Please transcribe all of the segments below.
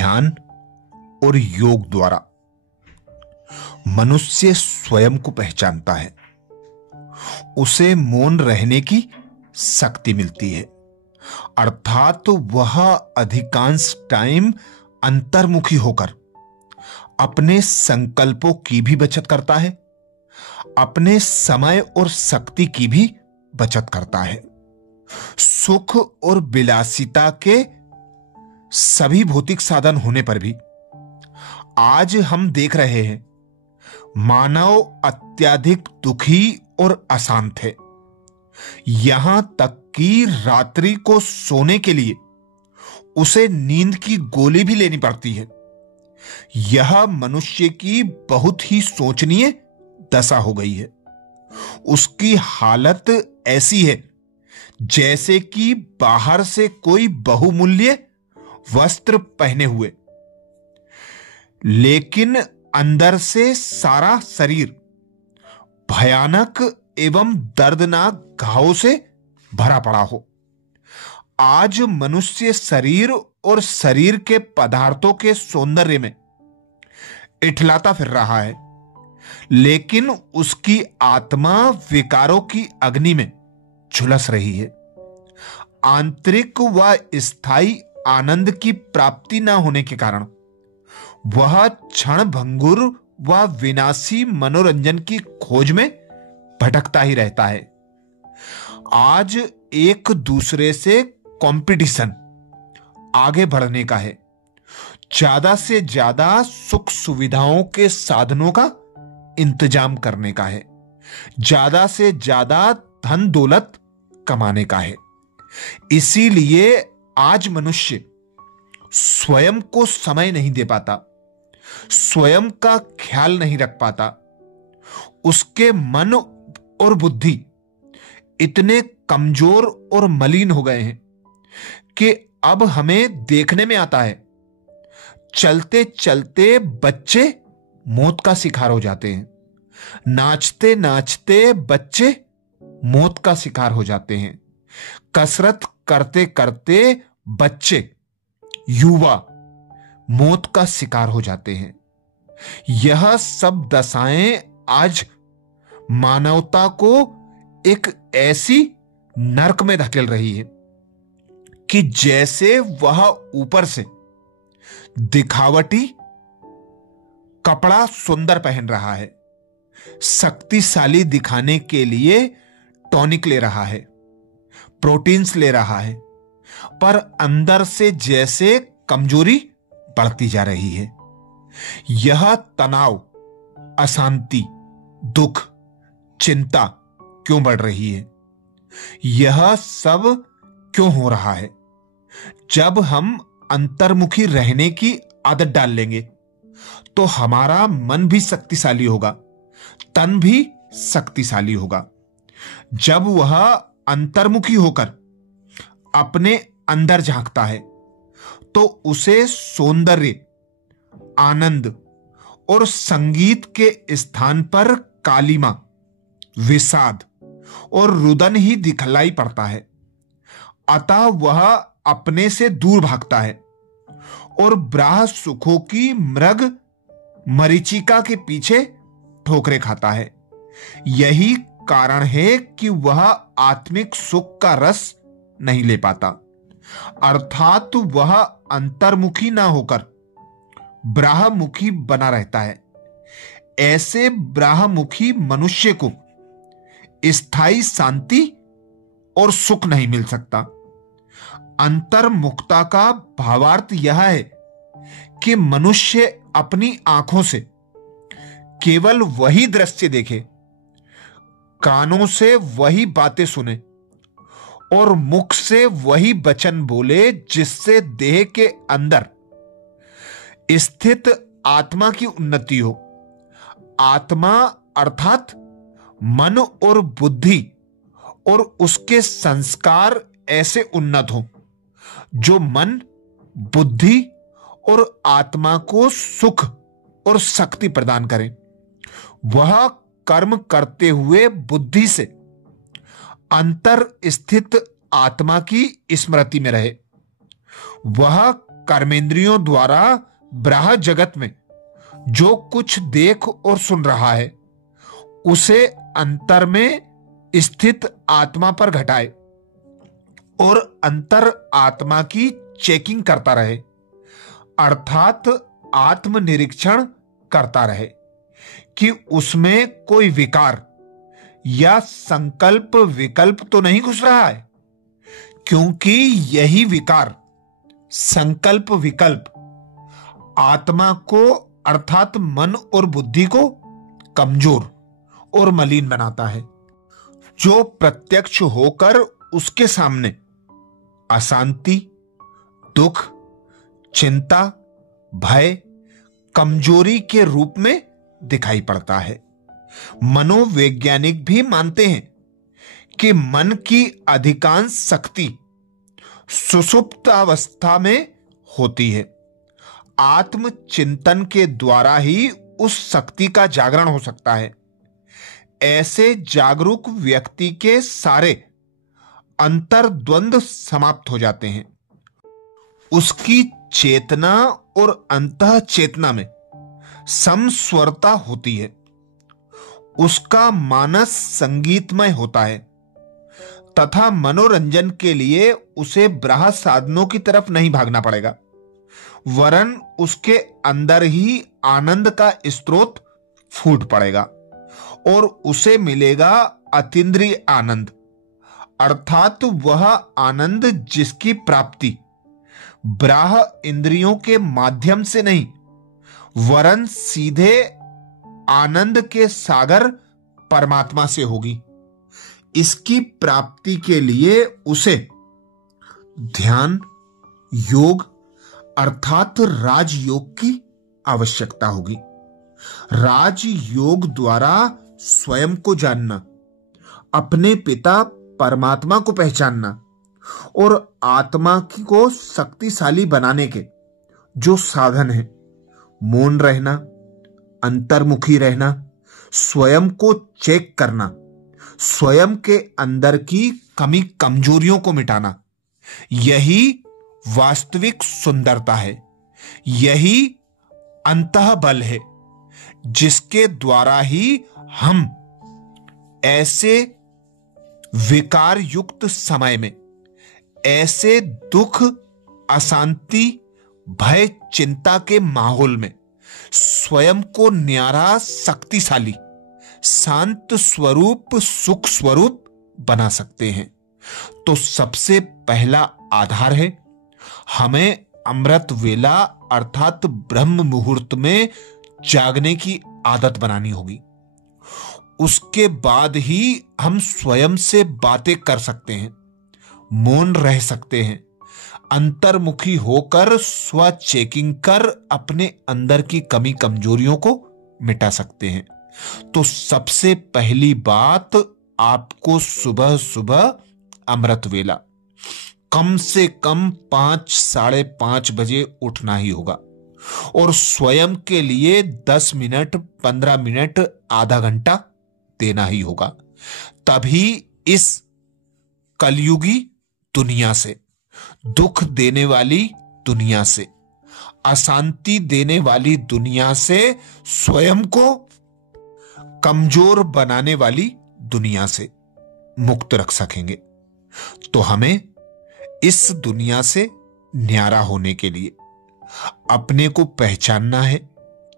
ध्यान और योग द्वारा मनुष्य स्वयं को पहचानता है। उसे मौन रहने की शक्ति मिलती है, अर्थात वह अधिकांश टाइम अंतर्मुखी होकर अपने संकल्पों की भी बचत करता है, अपने समय और शक्ति की भी बचत करता है। सुख और विलासिता के सभी भौतिक साधन होने पर भी आज हम देख रहे हैं मानव अत्यधिक दुखी और अशांत है। यहां तक कि रात्रि को सोने के लिए उसे नींद की गोली भी लेनी पड़ती है। यह मनुष्य की बहुत ही शोचनीय दशा हो गई है। उसकी हालत ऐसी है जैसे कि बाहर से कोई बहुमूल्य वस्त्र पहने हुए, लेकिन अंदर से सारा शरीर भयानक एवं दर्दनाक घावों से भरा पड़ा हो। आज मनुष्य शरीर और शरीर के पदार्थों के सौंदर्य में इठलाता फिर रहा है, लेकिन उसकी आत्मा विकारों की अग्नि में झुलस रही है। आंतरिक व स्थायी आनंद की प्राप्ति न होने के कारण वह क्षण भंगुर व विनाशी मनोरंजन की खोज में भटकता ही रहता है। आज एक दूसरे से कंपटीशन आगे बढ़ने का है, ज्यादा से ज्यादा सुख सुविधाओं के साधनों का इंतजाम करने का है, ज्यादा से ज्यादा धन दौलत कमाने का है। इसीलिए आज मनुष्य स्वयं को समय नहीं दे पाता, स्वयं का ख्याल नहीं रख पाता। उसके मन और बुद्धि इतने कमजोर और मलिन हो गए हैं कि अब हमें देखने में आता है चलते चलते बच्चे मौत का शिकार हो जाते हैं, नाचते नाचते बच्चे मौत का शिकार हो जाते हैं, कसरत करते करते बच्चे युवा मौत का शिकार हो जाते हैं। यह सब दशाएं आज मानवता को एक ऐसी नरक में धकेल रही है कि जैसे वह ऊपर से दिखावटी कपड़ा सुंदर पहन रहा है, शक्तिशाली दिखाने के लिए टॉनिक ले रहा है, प्रोटीन्स ले रहा है, पर अंदर से जैसे कमजोरी बढ़ती जा रही है। यह तनाव, अशांति, दुख, चिंता क्यों बढ़ रही है? यह सब क्यों हो रहा है? जब हम अंतर्मुखी रहने की आदत डाल लेंगे तो हमारा मन भी शक्तिशाली होगा, तन भी शक्तिशाली होगा। जब वह अंतर्मुखी होकर अपने अंदर झांकता है तो उसे सौंदर्य, आनंद और संगीत के स्थान पर कालिमा, विषाद और रुदन ही दिखलाई पड़ता है। अतः वह अपने से दूर भागता है और ब्राह सुखों की मृग मरीचिका के पीछे ठोकरे खाता है। यही कारण है कि वह आत्मिक सुख का रस नहीं ले पाता, अर्थात वह अंतर्मुखी ना होकर ब्राहमुखी बना रहता है। ऐसे ब्राहमुखी मनुष्य को स्थायी शांति और सुख नहीं मिल सकता। अंतर्मुखता का भावार्थ यह है कि मनुष्य अपनी आंखों से केवल वही दृश्य देखे, कानों से वही बातें सुने और मुख से वही वचन बोले जिससे देह के अंदर स्थित आत्मा की उन्नति हो। आत्मा अर्थात मन और बुद्धि और उसके संस्कार ऐसे उन्नत हो जो मन, बुद्धि और आत्मा को सुख और शक्ति प्रदान करें। वह कर्म करते हुए बुद्धि से अंतर स्थित आत्मा की स्मृति में रहे। वह कर्मेंद्रियों द्वारा बाह्य जगत में जो कुछ देख और सुन रहा है उसे अंतर में स्थित आत्मा पर घटाए और अंतर आत्मा की चेकिंग करता रहे, अर्थात आत्मनिरीक्षण करता रहे कि उसमें कोई विकार या संकल्प विकल्प तो नहीं घुस रहा है, क्योंकि यही विकार संकल्प विकल्प आत्मा को अर्थात मन और बुद्धि को कमजोर और मलिन बनाता है, जो प्रत्यक्ष होकर उसके सामने अशांति, दुख, चिंता, भय, कमजोरी के रूप में दिखाई पड़ता है। मनोवैज्ञानिक भी मानते हैं कि मन की अधिकांश शक्ति सुषुप्त अवस्था में होती है। आत्मचिंतन के द्वारा ही उस शक्ति का जागरण हो सकता है। ऐसे जागरूक व्यक्ति के सारे अंतर्द्वंद समाप्त हो जाते हैं। उसकी चेतना और अंतः चेतना में समस्वरता होती है। उसका मानस संगीतमय होता है तथा मनोरंजन के लिए उसे बाह्य साधनों की तरफ नहीं भागना पड़ेगा, वरन उसके अंदर ही आनंद का स्रोत फूट पड़ेगा और उसे मिलेगा अतीन्द्रिय आनंद, अर्थात वह आनंद जिसकी प्राप्ति बाह्य इंद्रियों के माध्यम से नहीं वरन सीधे आनंद के सागर परमात्मा से होगी। इसकी प्राप्ति के लिए उसे ध्यान योग अर्थात राजयोग की आवश्यकता होगी। राजयोग द्वारा स्वयं को जानना, अपने पिता परमात्मा को पहचानना और आत्मा को शक्तिशाली बनाने के जो साधन है, मौन रहना, अंतर्मुखी रहना, स्वयं को चेक करना, स्वयं के अंदर की कमी कमजोरियों को मिटाना, यही वास्तविक सुंदरता है। यही अंतः बल है जिसके द्वारा ही हम ऐसे विकार युक्त समय में, ऐसे दुख, अशांति, भय, चिंता के माहौल में स्वयं को न्यारा, शक्तिशाली, शांत स्वरूप, सुख स्वरूप बना सकते हैं। तो सबसे पहला आधार है हमें अमृत वेला अर्थात ब्रह्म मुहूर्त में जागने की आदत बनानी होगी। उसके बाद ही हम स्वयं से बातें कर सकते हैं, मौन रह सकते हैं, अंतर्मुखी होकर स्व चेकिंग कर अपने अंदर की कमी कमजोरियों को मिटा सकते हैं। तो सबसे पहली बात, आपको सुबह सुबह अमृत वेला कम से कम 5 साढ़े 5 बजे उठना ही होगा और स्वयं के लिए 10 मिनट 15 मिनट आधा घंटा देना ही होगा। तभी इस कलयुगी दुनिया से, दुख देने वाली दुनिया से, अशांति देने वाली दुनिया से, स्वयं को कमजोर बनाने वाली दुनिया से मुक्त रख सकेंगे। तो हमें इस दुनिया से न्यारा होने के लिए अपने को पहचानना है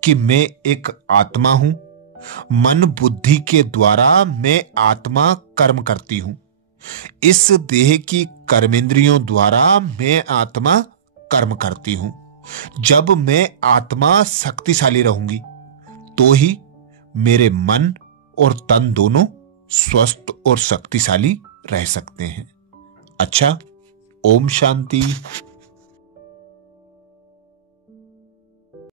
कि मैं एक आत्मा हूं। मन बुद्धि के द्वारा मैं आत्मा कर्म करती हूं। इस देह की कर्मेंद्रियों द्वारा मैं आत्मा कर्म करती हूं। जब मैं आत्मा शक्तिशाली रहूंगी तो ही मेरे मन और तन दोनों स्वस्थ और शक्तिशाली रह सकते हैं। अच्छा, ओम शांति।